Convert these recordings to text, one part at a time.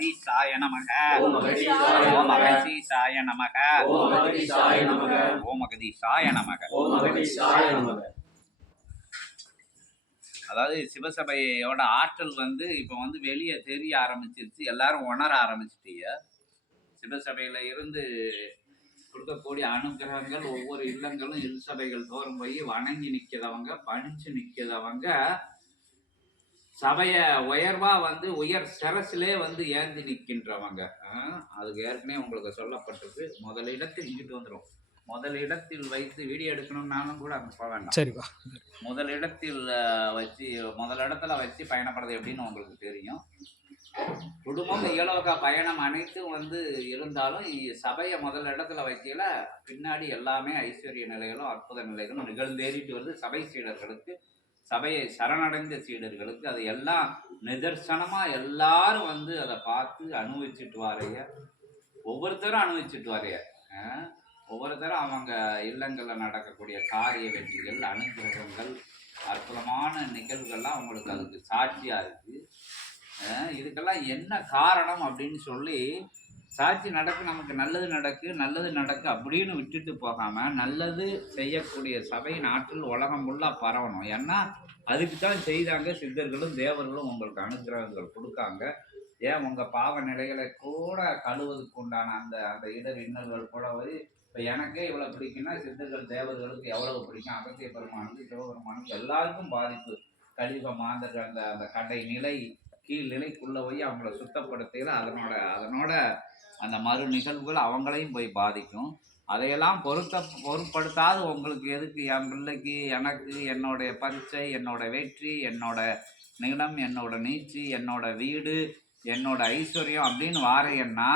மகதீசாய நமக. ஓம் மகதீசாய நமக. மகதீசாய நமக. ஓம் மகதீசாய நமக ஓம் மகதீசாய நமக ஓம் மகதீசாய நமக அதாவது சிவசபையோட ஆற்றல் வந்து இப்போ வந்து வெளியே தெரிய ஆரம்பிச்சிருச்சு. எல்லாரும் உணர ஆரம்பிச்சிட்டீங்க. சிவசபையில இருந்து கொடுக்கக்கூடிய அனுகிரகங்கள் ஒவ்வொரு இல்லங்களும் இரு சபைகள் தோறும் போய் வணங்கி நிற்கிறவங்க பணிச்சு நிற்கிறவங்க சபைய உயர்வா வந்து உயர் சிரசிலே வந்து ஏந்தி நிற்கின்றவங்க. அதுக்கு ஏற்கனவே உங்களுக்கு சொல்லப்பட்டிருக்கு. முதலிடத்தில் இங்கிட்டு வந்துடும் முதலிடத்தில் வைத்து வீடியோ எடுக்கணும்னாலும் கூட அங்கே போக வேண்டாம். சரிப்பா முதலிடத்தில் அஹ், வச்சு முதலிடத்துல வச்சு பயணப்படுறது எப்படின்னு உங்களுக்கு தெரியும். குடும்பம் இயலோக பயணம் அனைத்தும் வந்து இருந்தாலும் சபையை முதல் இடத்துல வைக்கல பின்னாடி எல்லாமே ஐஸ்வர்ய நிலைகளும் அற்புத நிலைகளும் நிகழ்ந்தேறிட்டு வருது. சபை சீடர்களுக்கு சபையை சரணடைந்த சீடர்களுக்கு அது எல்லாம் நிதர்சனமாக எல்லாரும் வந்து அதை பார்த்து அனுபவிச்சுட்டு வாரைய. ஒவ்வொருத்தரும் அனுபவிச்சுட்டு வாரைய. ஒவ்வொருத்தரும் அவங்க இல்லங்களில் நடக்கக்கூடிய காரிய வெற்றிகள் அனுகிரகங்கள் அற்புதமான நிகழ்வுகள்லாம் அவங்களுக்கு அதுக்கு சாட்சியாக இருக்குது இதுக்கெல்லாம் என்ன காரணம் அப்படின்னு சொல்லி சாட்சி நடக்கு நமக்கு நல்லது நடக்கு நல்லது நடக்கு அப்படின்னு விட்டுட்டு போகாம நல்லது செய்யக்கூடிய சபையின் ஆற்றல் உலகம் ஃபுல்லாக பரவணும். ஏன்னா அதுக்கு தான் செய்தாங்க சித்தர்களும் தேவர்களும் உங்களுக்கு அனுகிரகங்கள் கொடுக்காங்க. ஏன் உங்கள் பாவ நிலைகளை கூட கழுவதுக்கு உண்டான அந்த அந்த இடர் இன்னல்கள் கூட வரி இப்போ எனக்கே இவ்வளோ பிடிக்குன்னா சித்தர்கள் தேவர்களுக்கு எவ்வளவு பிடிக்கும்? அகத்திய பெருமானுக்கு சிவபெருமானுக்கு எல்லாருக்கும் பாதிப்பு. கழிவ மாந்தர் அந்த அந்த கடை நிலை கீழ்நிலைக்குள்ளே போய் அவங்கள சுத்தப்படுத்தையில் அதனோட அதனோட அந்த மறு நிகழ்வுகள் அவங்களையும் போய் பாதிக்கும். அதையெல்லாம் பொருத்த பொருட்படுத்தாது. உங்களுக்கு எதுக்கு என் பிள்ளைக்கு எனக்கு என்னுடைய பரீட்சை என்னோட வெற்றி என்னோட நிலம் என்னோட நீச்சி என்னோட வீடு என்னோட ஐஸ்வர்யம் அப்படின்னு வாரையன்னா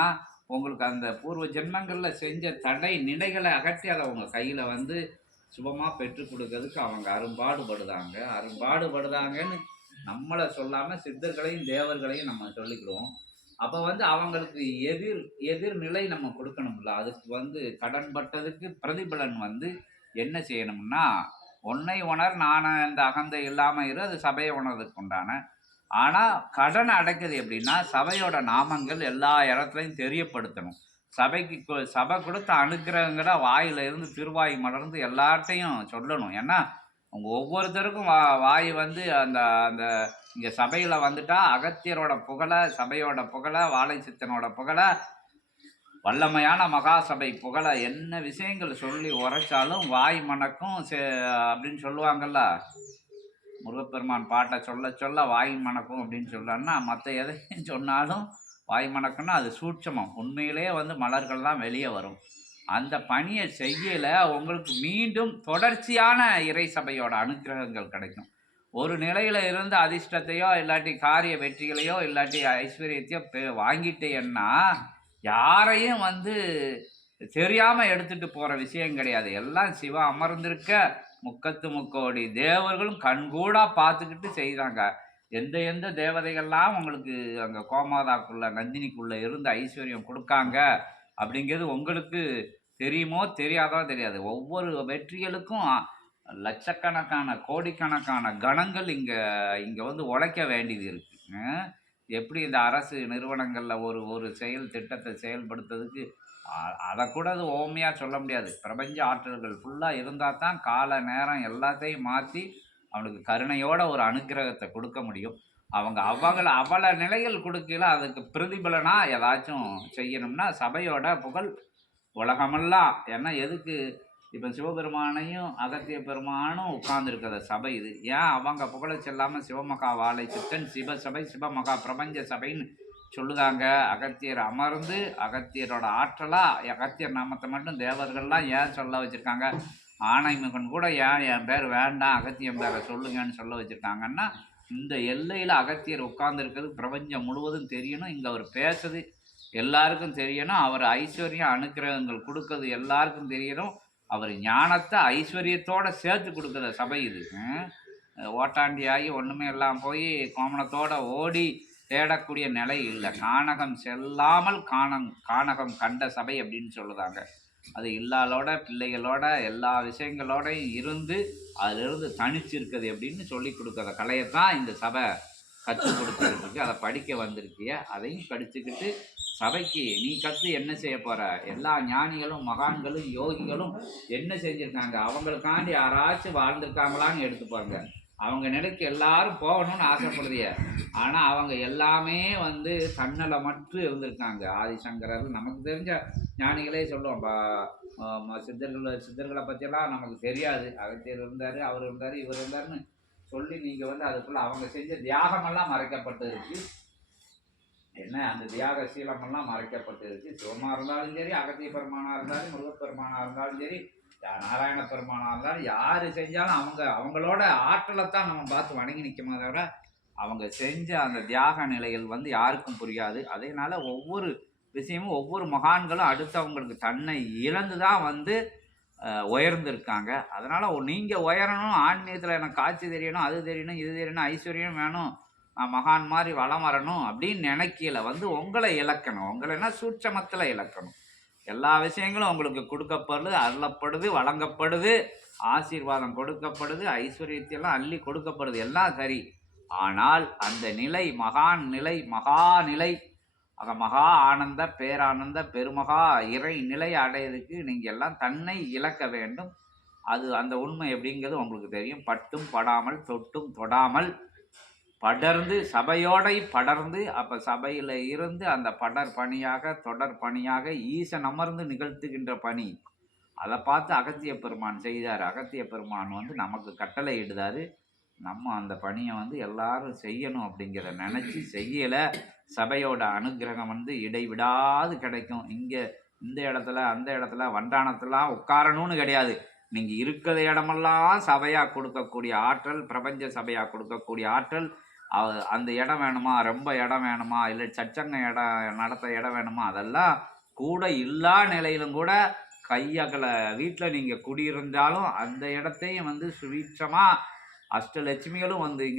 உங்களுக்கு அந்த பூர்வ ஜென்மங்களில் செஞ்ச தடை நிலைகளை அகற்றி அதை உங்கள் கையில் வந்து சுபமாக பெற்றுக் கொடுக்கறதுக்கு அவங்க அரும்பாடுபடுதாங்க. அரும்பாடுபடுதாங்கன்னு நம்மளை சொல்லாமல் சித்தர்களையும் தேவர்களையும் நம்ம சொல்லிக்கிறோம். அப்போ வந்து அவங்களுக்கு எதிர் எதிர்நிலை நம்ம கொடுக்கணும்ல. அதுக்கு வந்து கடன்பட்டதுக்கு பிரதிபலன் வந்து என்ன செய்யணும்னா உன்னை உணர் நான் இந்த அகந்தை இல்லாமல் இரு அது சபையை உணர்றதுக்கு உண்டான. ஆனால் கடன் அடைக்கிறது எப்படின்னா சபையோட நாமங்கள் எல்லா இடத்துலையும் தெரியப்படுத்தணும். சபைக்கு சபை கொடுத்த அனுக்கிரகங்களை வாயிலிருந்து திருவாய் மலர்ந்து எல்லார்ட்டையும் சொல்லணும். ஏன்னா அவங்க ஒவ்வொருத்தருக்கும் வா வாய் வந்து அந்த அந்த இங்கே சபையில் வந்துட்டால் அகத்தியரோட புகழை சபையோட புகழை வாழை சித்தனோட புகழை வல்லமையான மகாசபை புகழை என்ன விஷயங்கள் சொல்லி உரைச்சாலும் வாய் மணக்கும் சே- அப்படின்னு சொல்லுவாங்கல்ல. முருகப்பெருமான் பாட்டை சொல்ல சொல்ல வாய் மணக்கும் அப்படின்னு சொல்றான்னா மற்ற எதையும் சொன்னாலும் வாய் மணக்குன்னா அது சூட்சமம். உண்மையிலேயே வந்து மலர்கள் தான் வெளியே வரும். அந்த பணியை செய்யலை உங்களுக்கு மீண்டும் தொடர்ச்சியான இறை சபையோட அனுக்கிரகங்கள் கிடைக்கும். ஒரு நிலையில் இருந்து அதிர்ஷ்டத்தையோ இல்லாட்டி காரிய வெற்றிகளையோ இல்லாட்டி ஐஸ்வர்யத்தையோ வாங்கிட்டேன்னா யாரையும் வந்து தெரியாமல் எடுத்துகிட்டு போகிற விஷயம் கிடையாது. எல்லாம் சிவா அமர்ந்திருக்க முக்கத்து முக்கோடி தேவர்களும் கண்கூடாக பார்த்துக்கிட்டு செய்தாங்க. எந்த எந்த தேவதைகள்லாம் உங்களுக்கு அங்கே கோமாதாக்குள்ளே நந்தினிக்குள்ளே இருந்து ஐஸ்வர்யம் கொடுக்காங்க அப்படிங்கிறது உங்களுக்கு தெரியுமோ தெரியாதோ தெரியாது. ஒவ்வொரு வெற்றிகளுக்கும் லட்சக்கணக்கான கோடிக்கணக்கான கணங்கள் இங்கே இங்கே வந்து உழைக்க வேண்டியது இருக்குது எப்படி இந்த அரசு நிறுவனங்களில் ஒரு ஒரு செயல் திட்டத்தை செயல்படுத்துறதுக்கு அதை கூட அது ஓமையாக சொல்ல முடியாது. பிரபஞ்ச ஆற்றல்கள் ஃபுல்லாக இருந்தால் தான் கால நேரம் எல்லாத்தையும் மாற்றி அவனுக்கு கருணையோட ஒரு அனுக்கிரகத்தை கொடுக்க முடியும். அவங்க அவங்கள அவள நிலையில் கொடுக்கல அதுக்கு பிரதிபலனா ஏதாச்சும் செய்யணும்னா சபையோட புகழ் உலகமெல்லாம் ஏன்னா எதுக்கு? இப்போ சிவபெருமானையும் அகத்திய பெருமானும் உட்கார்ந்துருக்கிற சபை இது. ஏன் அவங்க புகழை செல்லாமல் சிவமகா வாழை சித்தன் சிவசபை சிவமகா பிரபஞ்ச சபைன்னு சொல்லுதாங்க? அகத்தியர் அமர்ந்து அகத்தியரோட ஆற்றலாக அகத்தியர் நாமத்தை மட்டும் தேவர்கள்லாம் ஏன் சொல்ல வச்சுருக்காங்க? ஆனைமுகன் கூட ஏன் என் பேர் வேண்டாம் அகத்தியம் பேரை சொல்லுங்கன்னு சொல்ல வச்சுருக்காங்கன்னா இந்த எல்லையில் அகத்தியர் உட்கார்ந்துருக்கிறது பிரபஞ்சம் முழுவதும் தெரியணும். இங்கே அவர் பேசுறது எல்லாருக்கும் தெரியணும். அவர் ஐஸ்வர்யம் அனுக்கிரகங்கள் கொடுக்கறது எல்லாருக்கும் தெரியணும். அவர் ஞானத்தை ஐஸ்வர்யத்தோடு சேர்த்து கொடுக்குற சபை இது. ஓட்டாண்டி ஆகி ஒன்றுமே எல்லாம் போய் கோமணத்தோடு ஓடி தேடக்கூடிய நிலை இல்லை. கானகம் செல்லாமல் காணம் கானகம் கண்ட சபை அப்படின்னு சொல்லுதாங்க. அது இல்லாலோட பிள்ளைகளோட எல்லா விஷயங்களோடையும் இருந்து அதிலிருந்து தனிச்சு இருக்குது எப்படின்னு சொல்லி கொடுக்குற கலையை தான் இந்த சபை கற்றுக் கொடுத்துருக்கு அதை படிக்க வந்திருக்கிய அதையும் படிச்சுக்கிட்டு சபைக்கு நீ கற்று என்ன செய்ய போற? எல்லா ஞானிகளும் மகான்களும் யோகிகளும் என்ன செஞ்சுருக்காங்க? அவங்களுக்காண்டி யாராச்சும் வாழ்ந்திருக்காங்களான்னு எடுத்து பாருங்க. அவங்க நிலைக்கு எல்லாரும் போகணும்னு ஆசைப்படுதிய. ஆனால் அவங்க எல்லாமே வந்து தன்னலமற்று இருந்திருக்காங்க. ஆதிசங்கரர் நமக்கு தெரிஞ்ச ஞானிகளே சொல்லுவோம். பா- சித்தர்கள் சித்தர்களை பற்றியெல்லாம் நமக்கு தெரியாது. அகத்தியர் இருந்தார் அவர் இருந்தார் இவர் இருந்தாருன்னு சொல்லி நீங்கள் வந்து அதுக்குள்ளே அவங்க செஞ்ச தியாகமெல்லாம் மறைக்கப்பட்டு இருக்கு என்ன அந்த தியாக சீலமெல்லாம் மறைக்கப்பட்டு இருக்கு இருந்தாலும் சரி அகத்திய பெருமானாக இருந்தாலும் முருகப்பெருமானாக இருந்தாலும் சரி நாராயண பெருமானா யார் செஞ்சாலும் அவங்க அவங்களோட ஆற்றலை தான் நம்ம பார்த்து வணங்கி நிற்குமே தவிர அவங்க செஞ்ச அந்த தியாக நிலைகள் வந்து யாருக்கும் புரியாது. அதனால ஒவ்வொரு விஷயமும் ஒவ்வொரு மகான்களும் அடுத்தவங்களுக்கு தன்னை இழந்து தான் வந்து உயர்ந்திருக்காங்க. அதனால் நீங்கள் உயரணும் ஆன்மீகத்தில் எனக்கு காட்சி தெரியணும் அது தெரியணும் இது தெரியணும் ஐஸ்வர்யம் வேணும் நான் மகான் மாதிரி வளம் வரணும் அப்படின்னு நினைக்கல. வந்து உங்களை இழக்கணும். உங்களைன்னா சூட்சமத்தில் இழக்கணும். எல்லா விஷயங்களும் உங்களுக்கு கொடுக்கப்படுது அருளப்படுது வழங்கப்படுது ஆசீர்வாதம் கொடுக்கப்படுது ஐஸ்வர்யத்தையெல்லாம் அள்ளி கொடுக்கப்படுது எல்லாம் சரி. ஆனால் அந்த நிலை மகான் நிலை மகா நிலை அந்த மகா ஆனந்த பேரானந்த பெருமகா இறை நிலை அடையிறதுக்கு நீங்கள் எல்லாம் தன்னை இழக்க வேண்டும். அது அந்த உண்மை எப்படிங்கிறது உங்களுக்கு தெரியும். பட்டும் படாமல் தொட்டும் தொடாமல் படர்ந்து சபையோடை படர்ந்து அப்போ சபையில் இருந்து அந்த படர் பணியாக தொடர் பணியாக ஈசன் அமர்ந்து நிகழ்த்துகின்ற பணி. அதை பார்த்து அகத்திய பெருமான் செய்தார். அகத்திய பெருமான் வந்து நமக்கு கட்டளை இடுதாரு. நம்ம அந்த பணியை வந்து எல்லாரும் செய்யணும் அப்படிங்கிறத நினச்சி செய்யலை. சபையோட அனுக்கிரகம் வந்து இடைவிடாது கிடைக்கும். இங்கே இந்த இடத்துல அந்த இடத்துல வண்டானத்துலாம் உட்காரணும்னு கிடையாது. நீங்கள் இருக்கிற இடமெல்லாம் சபையாக கொடுக்கக்கூடிய ஆற்றல் பிரபஞ்ச சபையாக கொடுக்கக்கூடிய ஆற்றல் அந்த இடம் வேணுமா? ரொம்ப இடம் வேணுமா? இல்லை சச்சங்க இடம் நடத்த இடம் வேணுமா? அதெல்லாம் கூட இல்லா நிலையிலும் கூட கையகல வீட்டில் நீங்கள் குடியிருந்தாலும் அந்த இடத்தையும் வந்து சுவீட்சமாக அஷ்டலட்சுமிகளும் வந்து இங்கே